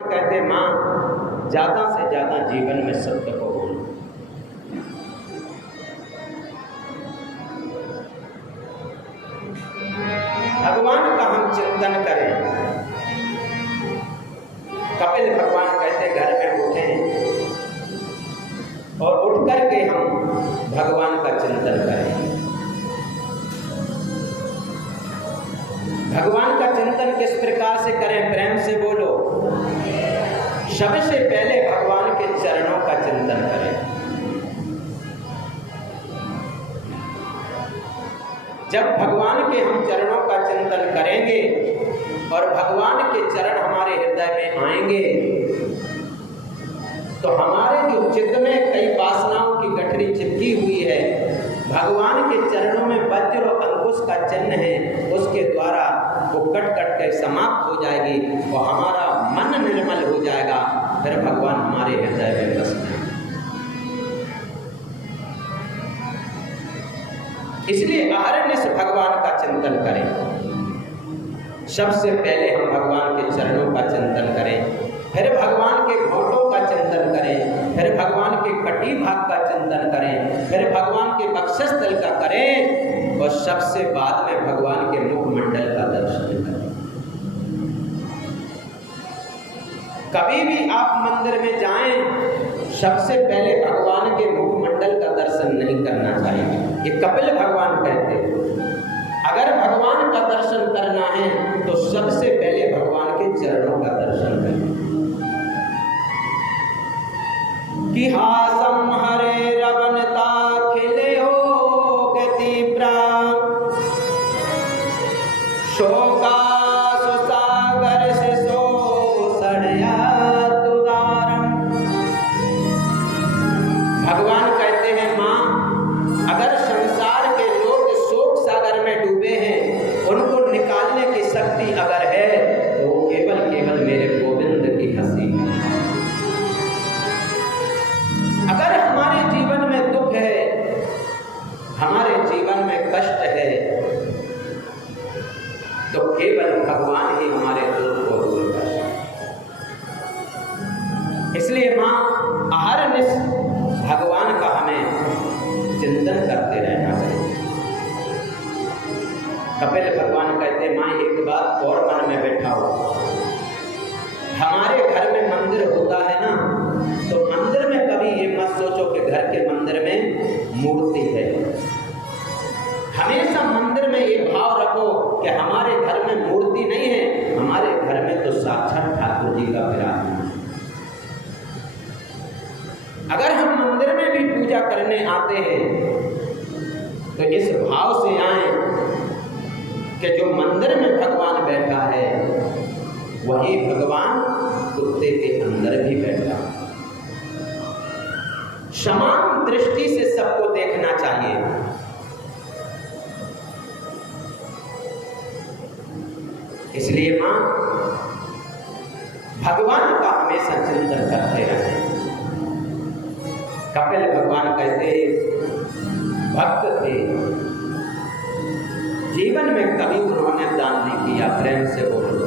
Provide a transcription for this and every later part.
कहते माँ ज्यादा से ज्यादा जीवन में सत्य को बोलो। भगवान का हम चिंतन करें। कपिल भगवान कहते घर में उठें और उठ करके हम भगवान का चिंतन करें। भगवान का चिंतन किस प्रकार से करें? प्रेम से बोलो। सबसे पहले भगवान के चरणों का चिंतन करें। जब भगवान के हम चरणों का चिंतन करेंगे और भगवान के चरण हमारे हृदय में आएंगे तो हमारे जो चित्त में कई वासनाओं की गठरी चिपकी हुई है, भगवान के चरणों में वज्र और अंकुश का चिन्ह है, उसके द्वारा वो कट कट कर समाप्त हो जाएगी और हमारा मन निर्मल हो जाएगा। फिर भगवान हमारे हृदय में बस जाएंगे। इसलिए अहरनिश भगवान का चिंतन करें। सबसे पहले हम भगवान के चरणों का चिंतन करें, फिर भगवान के घोटों का चिंतन करें, फिर भगवान के कटी भाग का चिंतन करें, फिर भगवान के वक्षस्थल का करें और सबसे बाद में भगवान के मुखमंडल का दर्शन करें। कभी भी आप मंदिर में जाएं, सबसे पहले भगवान के मुखमंडल का दर्शन नहीं करना चाहिए। ये कपिल भगवान कहते हैं अगर भगवान का दर्शन करना है तो सबसे पहले भगवान के चरणों का दर्शन करें। कि हासम हरे रवनता खिले हो गति प्राण शोका सुसागर से सो सड़या तुदारम। भगवान कहते हैं माँ, अगर संसार के लोग शोक सागर में डूबे हैं, उनको निकालने की शक्ति अगर है तो वो केवल केवल मेरे गोविंद की हंसी है। अगर हमारे जीवन में दुख है, हमारे जीवन में कष्ट है, तो केवल भगवान ही हमारे दुख को दूर कर सकते। इसलिए माँ अहरनिश भगवान का हमें चिंतन करते रहना चाहिए। कपिल भगवान कहते माँ एक बात और मन में बैठा हो, हमारे घर में मंदिर होता है ना, तो मंदिर में कभी ये मत सोचो कि घर के मंदिर में मूर्ति है। हमेशा मंदिर में ये भाव रखो कि हमारे घर में मूर्ति नहीं है, हमारे घर में तो साक्षात ठाकुर जी का विराजमान है। अगर हम मंदिर में भी पूजा करने आते हैं तो इस भाव से आए कि जो मंदिर में भगवान बैठा है वही भगवान कुत्ते के अंदर भी बैठा है। समान दृष्टि से सबको देखना चाहिए। इसलिए मां भगवान का हमेशा चिंतन करते रहे। कपिल भगवान कहते भक्त थे, जीवन में कभी उन्होंने दान नहीं किया। प्रेम से बोलो।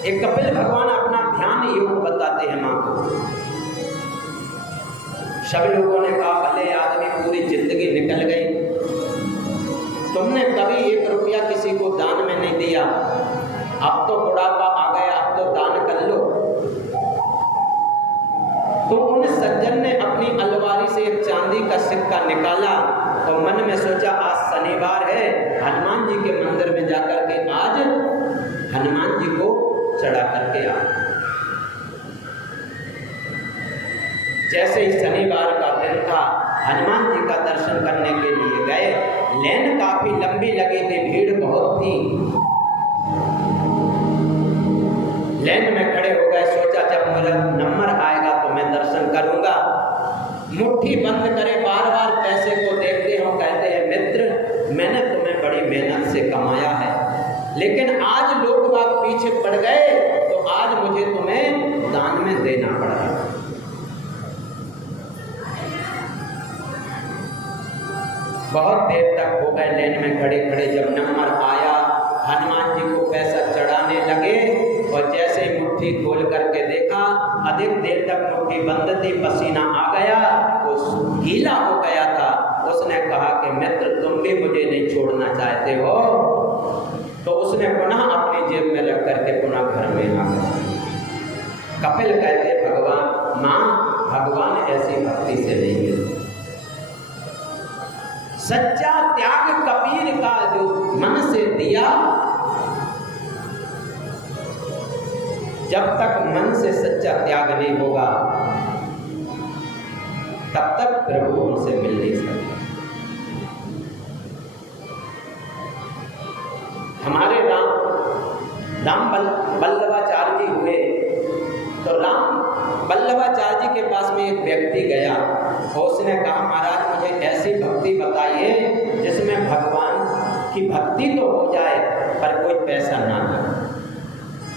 एक कपिल भगवान अपना ध्यान योग बताते हैं मां को। सब लोगों ने कहा भले आदमी पूरी जिंदगी निकल गई, तुमने कभी 1 रुपया किसी को दान में नहीं दिया, अब तो बुढ़ापा आ गया, अब तो दान कर लो। तो उन सज्जन ने अपनी अलमारी से एक चांदी का सिक्का निकाला तो मन में सोचा आज शनिवार है, हनुमान जी के मंदिर में जाकर के आज हनुमान जी को चढ़ा करके आ। जैसे ही शनिवार का दिन था, हनुमान जी का दर्शन करने के लिए गए। लाइन काफी लंबी लगी थी, भीड़ बहुत थी। लाइन में खड़े हो गए, सोचा जब मेरा नंबर आएगा तो मैं दर्शन करूंगा। मुट्ठी बंद करे, बार बार पैसे को देखते हो, कहते हैं मित्र मैंने तुम्हें बड़ी मेहनत से कमाया है, लेकिन आज लोग बात पीछे पड़ गए तो आज मुझे तुम्हें दान में देना पड़ा। बहुत देर तक हो गए लाइन में खड़े खड़े। जब नंबर आया, हनुमान जी को पैसा चढ़ाने लगे और जैसे ही मुट्ठी खोल करके देखा, अधिक देर तक मुट्ठी बंद थी, पसीना आ गया, वो गीला हो गया था। उसने कहा कि मित्र तुम भी मुझे नहीं छोड़ना चाहते हो? तो उसने पुनः अपनी जेब में रख करके पुनः घर में आ गया। कपिल कहते भगवान मां, भगवान ऐसी भक्ति से नहीं मिलते। सच्चा त्याग कबीर का जो मन से दिया, जब तक मन से सच्चा त्याग नहीं होगा तब तक प्रभु उनसे मिल नहीं सकता। हमारे राम वल्लभाचार्य जी हुए, तो राम वल्लभाचार्य जी के पास में एक व्यक्ति गया और उसने कहा महाराज मुझे ऐसी भक्ति बताइए जिसमें भगवान की भक्ति तो हो जाए पर कोई पैसा ना लगे।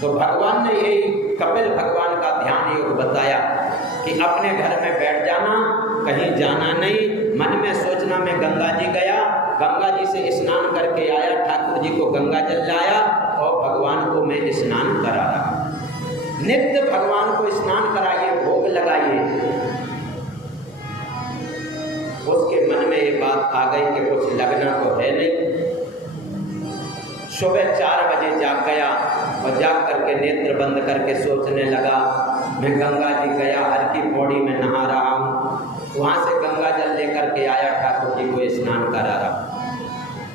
तो भगवान ने यही कपिल भगवान का ध्यान योग बताया कि अपने घर में बैठ जाना, कहीं जाना नहीं, मन में सोचना मैं गंगा जी गया, गंगा जी से स्नान करके आया, ठाकुर जी को गंगा जल लाया और भगवान को मैं स्नान करा रहा। नित्य भगवान को स्नान कराइए, भोग लगाइए। उसके मन में ये बात आ गई कि कुछ लगना तो है नहीं। सुबह 4 बजे जाग गया और जाग करके नेत्र बंद करके सोचने लगा मैं गंगा जी गया, हर की पौड़ी में नहा रहा हूँ, वहाँ से गंगा जल लेकर के आया, ठाकुर जी को स्नान करा रहा।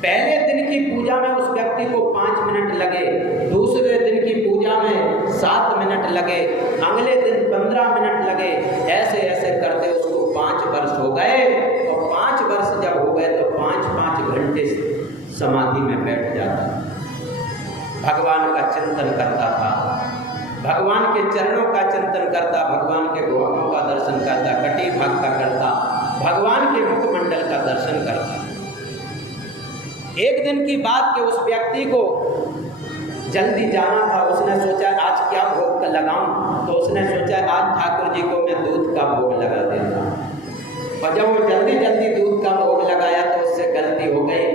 पहले दिन की पूजा में उस व्यक्ति को 5 मिनट लगे, दूसरे दिन की पूजा में 7 मिनट लगे, अगले दिन 15 मिनट लगे, ऐसे ऐसे करते उसको 5 वर्ष हो गए। और 5 वर्ष जब हो गए तो 5-5 घंटे समाधि में बैठ जाता, भगवान का चिंतन करता था, भगवान के चरणों का चिंतन करता, भगवान के गोलों का दर्शन करता, कटी भाग का करता, भगवान के मुखमंडल का दर्शन करता। एक दिन की बात कि उस व्यक्ति को जल्दी जाना था, उसने सोचा आज क्या भोग लगाऊं, तो उसने सोचा आज ठाकुर जी को मैं दूध का भोग लगा देता। और जब वो जल्दी जल्दी दूध का भोग लगाया तो उससे गलती हो गई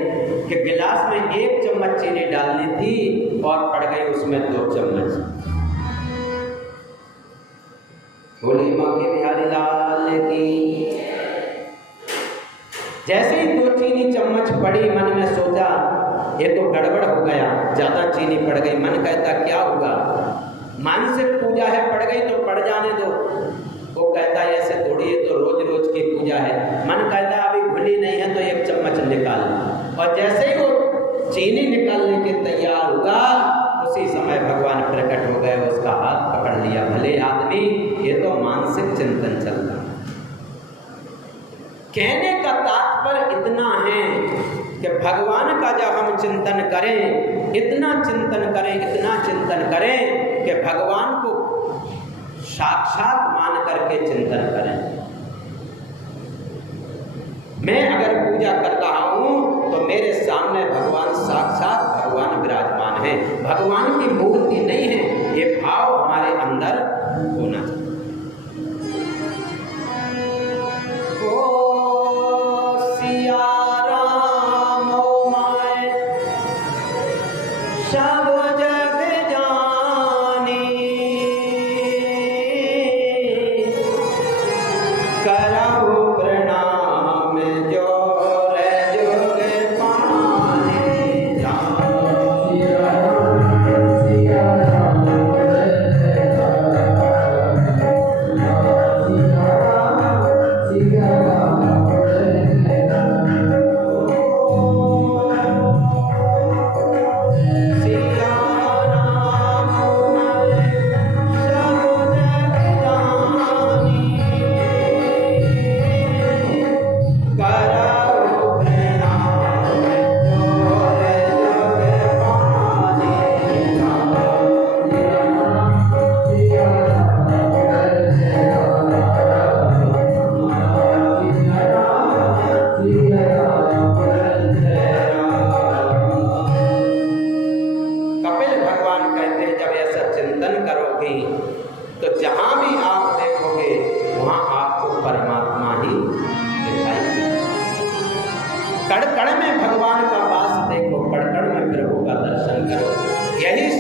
कि गिलास में 1 चम्मच चीनी डालनी थी और पड़ गई उसमें 2 चम्मच। बोली बांके बिहारी लाल की। जैसे ही 2 चीनी चम्मच पड़ी, मन में सोचा ये तो गड़बड़ हो गया, ज्यादा चीनी पड़ गई। मन कहता क्या हुआ, मानसिक पूजा है, पड़ गई तो पड़ जाने दो। वो कहता है ऐसे थोड़ी, ये तो रोज रोज की पूजा है। मन कहता है अभी खुली नहीं है तो 1 चम्मच निकाल। और जैसे ही वो चीनी निकालने के तैयार हुआ, उसी समय भगवान प्रकट हो गए, उसका हाथ पकड़ लिया। भले आदमी, ये तो मानसिक चिंतन चल रहा। कहने का तात्पर्य इतना है कि भगवान का जब हम चिंतन करें, इतना चिंतन करें, इतना चिंतन करें कि भगवान को साक्षात मान करके चिंतन करें। मैं अगर पूजा कर रहा हूं तो मेरे सामने भगवान साक्षात भगवान विराजमान है, भगवान की मूर्ति नहीं है। ये भाव हमारे अंदर होना चाहिए।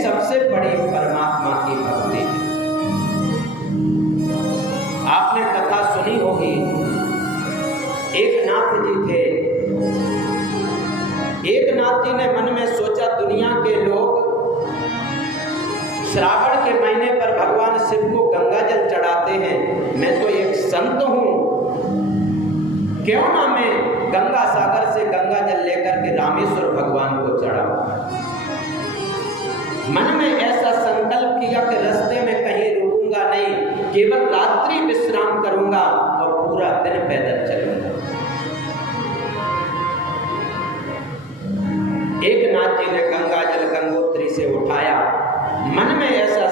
सबसे बड़ी परमात्मा की भक्ति है। एक नाथ जी थे। एक नाथ जी ने मन में सोचा, दुनिया के लोग श्रावण के महीने पर भगवान शिव को गंगा जल चढ़ाते हैं, मैं तो एक संत हूं, क्यों ना मैं गंगा सागर से गंगा जल लेकर के रामेश्वर भगवान को चढ़ाऊं। मन में ऐसा संकल्प किया कि रास्ते में कहीं रुकूंगा नहीं, केवल रात्रि विश्राम करूंगा और पूरा दिन पैदल चलूंगा। एक नाथ जी ने गंगा जल गंगोत्री से उठाया, मन में ऐसा